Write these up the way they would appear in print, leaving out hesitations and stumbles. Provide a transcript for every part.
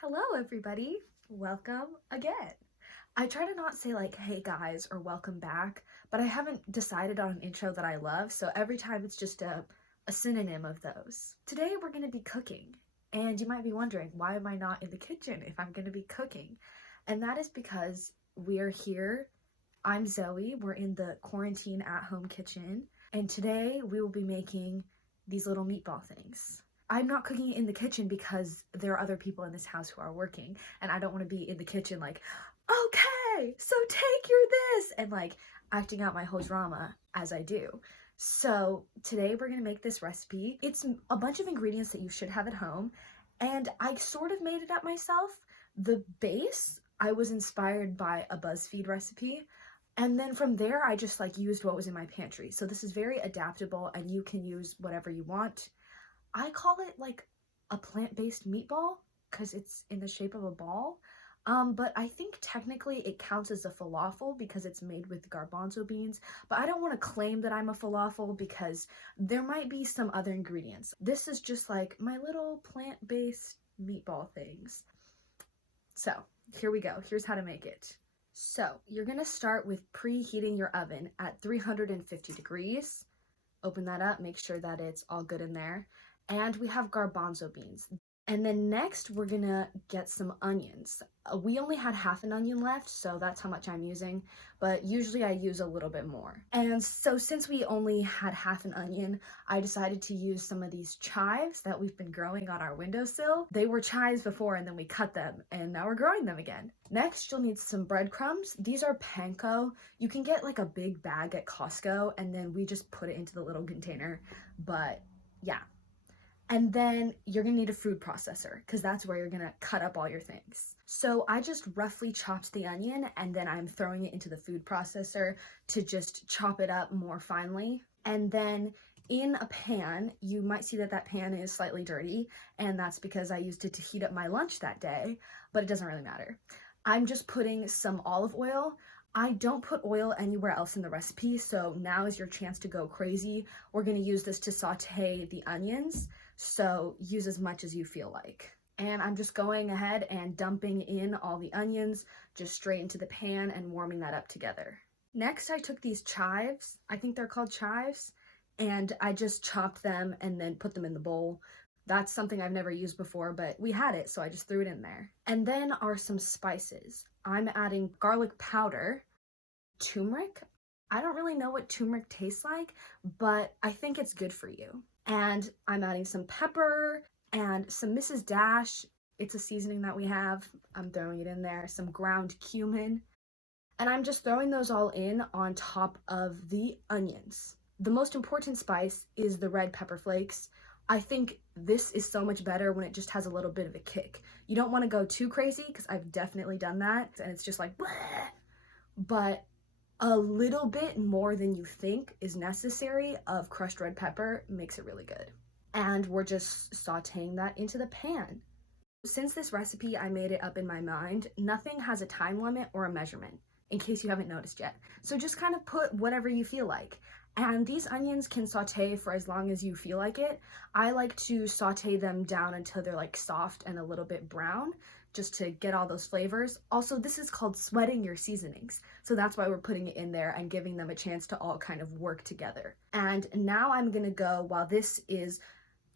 Hello, everybody. Welcome again. I try to not say like, hey guys, or welcome back, but I haven't decided on an intro that I love, so every time it's just a synonym of those. Today we're going to be cooking, and you might be wondering, why am I not in the kitchen if I'm going to be cooking? And that is because we're here. I'm Zoe. We're in the quarantine at-home kitchen, and today we will be making these little meatball things. I'm not cooking in the kitchen because there are other people in this house who are working, and I don't want to be in the kitchen like, okay, so take your this, and like acting out my whole drama as I do. So today we're gonna make this recipe. It's a bunch of ingredients that you should have at home, and I sort of made it up myself. The base, I was inspired by a BuzzFeed recipe, and then from there I just like used what was in my pantry. So this is very adaptable and you can use whatever you want. I call it like a plant-based meatball because it's in the shape of a ball. But I think technically it counts as a falafel because it's made with garbanzo beans. But I don't want to claim that I'm a falafel because there might be some other ingredients. This is just like my little plant-based meatball things. So here we go. Here's how to make it. So you're gonna start with preheating your oven at 350 degrees. Open that up, make sure that it's all good in there. And we have garbanzo beans. And then next we're gonna get some onions. We only had half an onion left, so that's how much I'm using, but usually I use a little bit more. And so since we only had half an onion, I decided to use some of these chives that we've been growing on our windowsill. They were chives before and then we cut them and now we're growing them again. Next, you'll need some breadcrumbs. These are panko. You can get like a big bag at Costco and then we just put it into the little container, but yeah. And then you're gonna need a food processor because that's where you're gonna cut up all your things. So I just roughly chopped the onion and then I'm throwing it into the food processor to just chop it up more finely. And then in a pan, you might see that that pan is slightly dirty, and that's because I used it to heat up my lunch that day, but it doesn't really matter. I'm just putting some olive oil. I don't put oil anywhere else in the recipe, so now is your chance to go crazy. We're gonna use this to saute the onions. So use as much as you feel like. And I'm just going ahead and dumping in all the onions just straight into the pan and warming that up together. Next, I took these chives, I think they're called chives, and I just chopped them and then put them in the bowl. That's something I've never used before, but we had it, so I just threw it in there. And then are some spices. I'm adding garlic powder, turmeric. I don't really know what turmeric tastes like, but I think it's good for you. And I'm adding some pepper and some Mrs. Dash. It's a seasoning that we have. I'm throwing it in there. Some ground cumin. And I'm just throwing those all in on top of the onions. The most important spice is the red pepper flakes. I think this is so much better when it just has a little bit of a kick. You don't want to go too crazy because I've definitely done that and it's just like bleh. But a little bit more than you think is necessary of crushed red pepper makes it really good. And we're just sauteing that into the pan. Since this recipe I made it up in my mind, nothing has a time limit or a measurement, in case you haven't noticed yet. So just kind of put whatever you feel like. And these onions can saute for as long as you feel like it. I like to saute them down until they're like soft and a little bit brown, just to get all those flavors. Also, this is called sweating your seasonings. So that's why we're putting it in there and giving them a chance to all kind of work together. And now I'm gonna go, while this is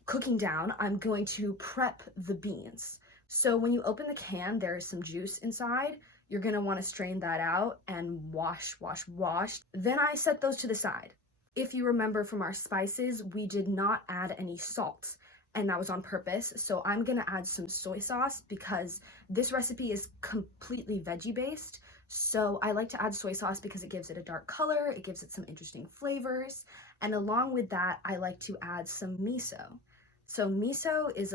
cooking down, I'm going to prep the beans. So when you open the can, there is some juice inside. You're gonna wanna strain that out and wash. Then I set those to the side. If you remember from our spices, we did not add any salt, and that was on purpose. So I'm gonna add some soy sauce because this recipe is completely veggie based. So I like to add soy sauce because it gives it a dark color, it gives it some interesting flavors. And along with that, I like to add some miso. So miso is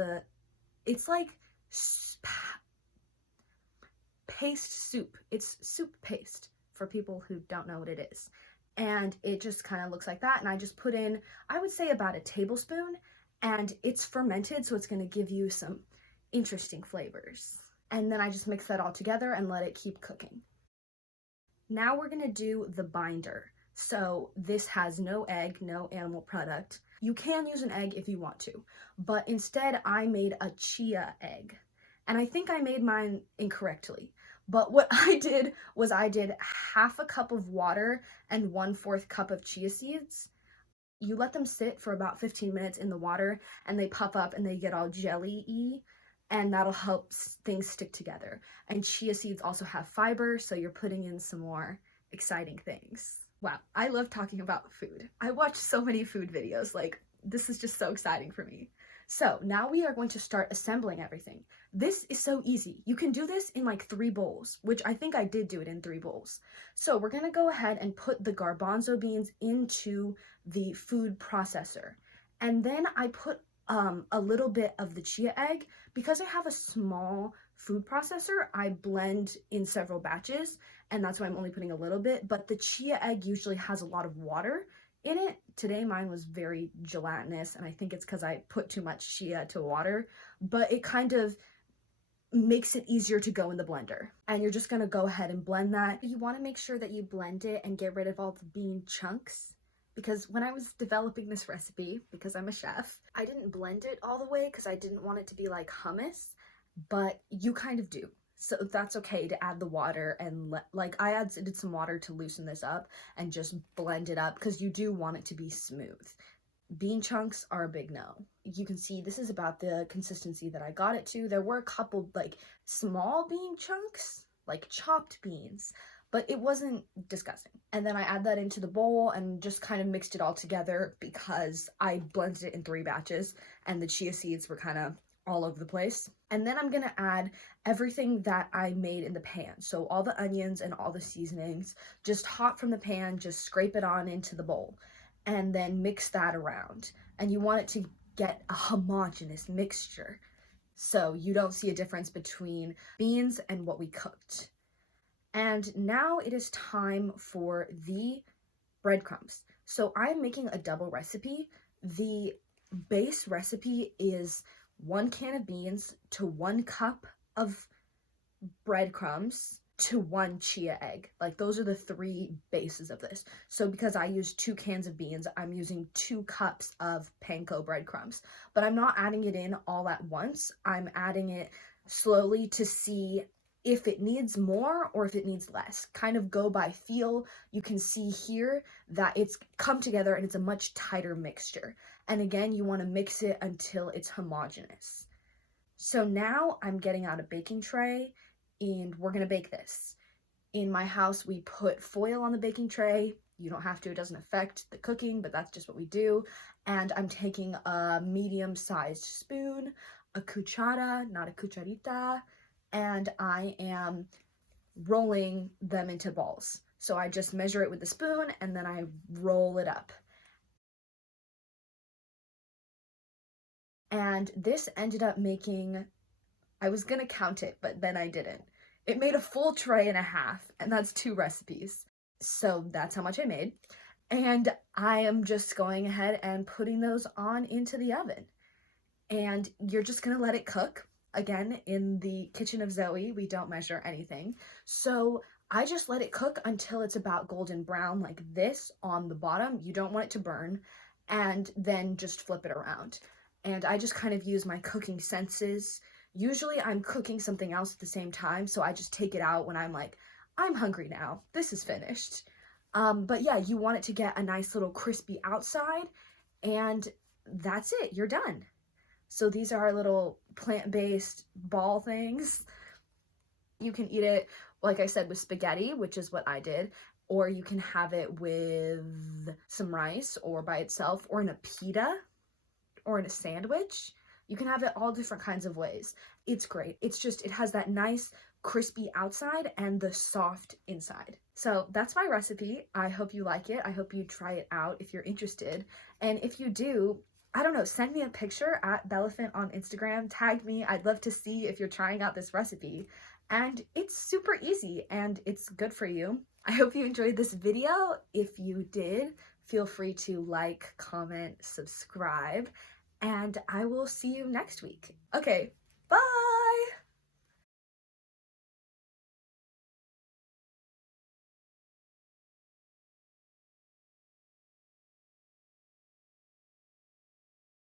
it's like paste soup. It's soup paste for people who don't know what it is. And it just kind of looks like that. And I just put in, I would say about a tablespoon, and it's fermented, so it's gonna give you some interesting flavors. And then I just mix that all together and let it keep cooking. Now we're gonna do the binder. So this has no egg, no animal product. You can use an egg if you want to, but instead I made a chia egg. And I think I made mine incorrectly. But what I did was I did half a cup of water and 1/4 cup of chia seeds. You let them sit for about 15 minutes in the water and they puff up and they get all jelly-y, and that'll help things stick together. And chia seeds also have fiber, so you're putting in some more exciting things. Wow, I love talking about food. I watch so many food videos, like this is just so exciting for me. So now we are going to start assembling everything. This is so easy. You can do this in like 3 bowls, which I think I did do it in 3 bowls. So we're gonna go ahead and put the garbanzo beans into the food processor. And then I put a little bit of the chia egg. Because I have a small food processor, I blend in several batches, and that's why I'm only putting a little bit, but the chia egg usually has a lot of water in it. Today mine was very gelatinous, and I think it's because I put too much chia to water, but it kind of makes it easier to go in the blender. And you're just gonna go ahead and blend that. You wanna make sure that you blend it and get rid of all the bean chunks, because when I was developing this recipe, because I'm a chef, I didn't blend it all the way because I didn't want it to be like hummus, but you kind of do. So that's okay to add the water and I added some water to loosen this up and just blend it up because you do want it to be smooth. Bean chunks are a big no. You can see this is about the consistency that I got it to. There were a couple like small bean chunks, like chopped beans, but it wasn't disgusting. And then I add that into the bowl and just kind of mixed it all together because I blended it in 3 batches and the chia seeds were kind of all over the place. And then I'm gonna add everything that I made in the pan. So all the onions and all the seasonings, just hot from the pan, just scrape it on into the bowl and then mix that around. And you want it to get a homogeneous mixture so you don't see a difference between beans and what we cooked. And now it is time for the breadcrumbs. So I'm making a double recipe. The base recipe is 1 can of beans to 1 cup of breadcrumbs to 1 chia egg. Like those are the 3 bases of this. So because I used 2 cans of beans, I'm using 2 cups of panko breadcrumbs. But I'm not adding it in all at once. I'm adding it slowly to see if it needs more or if it needs less. Kind of go by feel. You can see here that it's come together and it's a much tighter mixture. And again, you want to mix it until it's homogeneous. So now I'm getting out a baking tray and we're gonna bake this. In my house, we put foil on the baking tray. You don't have to, it doesn't affect the cooking, but that's just what we do. And I'm taking a medium-sized spoon, a cuchara, not a cucharita, and I am rolling them into balls. So I just measure it with the spoon and then I roll it up. And this ended up making, I was gonna count it, but then I didn't. It made a full tray and a half, and that's 2 recipes. So that's how much I made. And I am just going ahead and putting those on into the oven. And you're just gonna let it cook. Again, in the kitchen of Zoe, we don't measure anything. So I just let it cook until it's about golden brown like this on the bottom. You don't want it to burn. And then just flip it around. And I just kind of use my cooking senses. Usually I'm cooking something else at the same time, so I just take it out when I'm like, I'm hungry now. This is finished. But yeah, you want it to get a nice little crispy outside, and that's it. You're done. So these are our little plant-based ball things. You can eat it, like I said, with spaghetti, which is what I did, or you can have it with some rice or by itself, or in a pita, or in a sandwich. You can have it all different kinds of ways. It's great. It's just, it has that nice crispy outside and the soft inside. So that's my recipe. I hope you like it. I hope you try it out if you're interested. And if you do, I don't know, send me a picture at Bellafant on Instagram, tag me. I'd love to see if you're trying out this recipe. And it's super easy and it's good for you. I hope you enjoyed this video. If you did, feel free to like, comment, subscribe, and I will see you next week. Okay,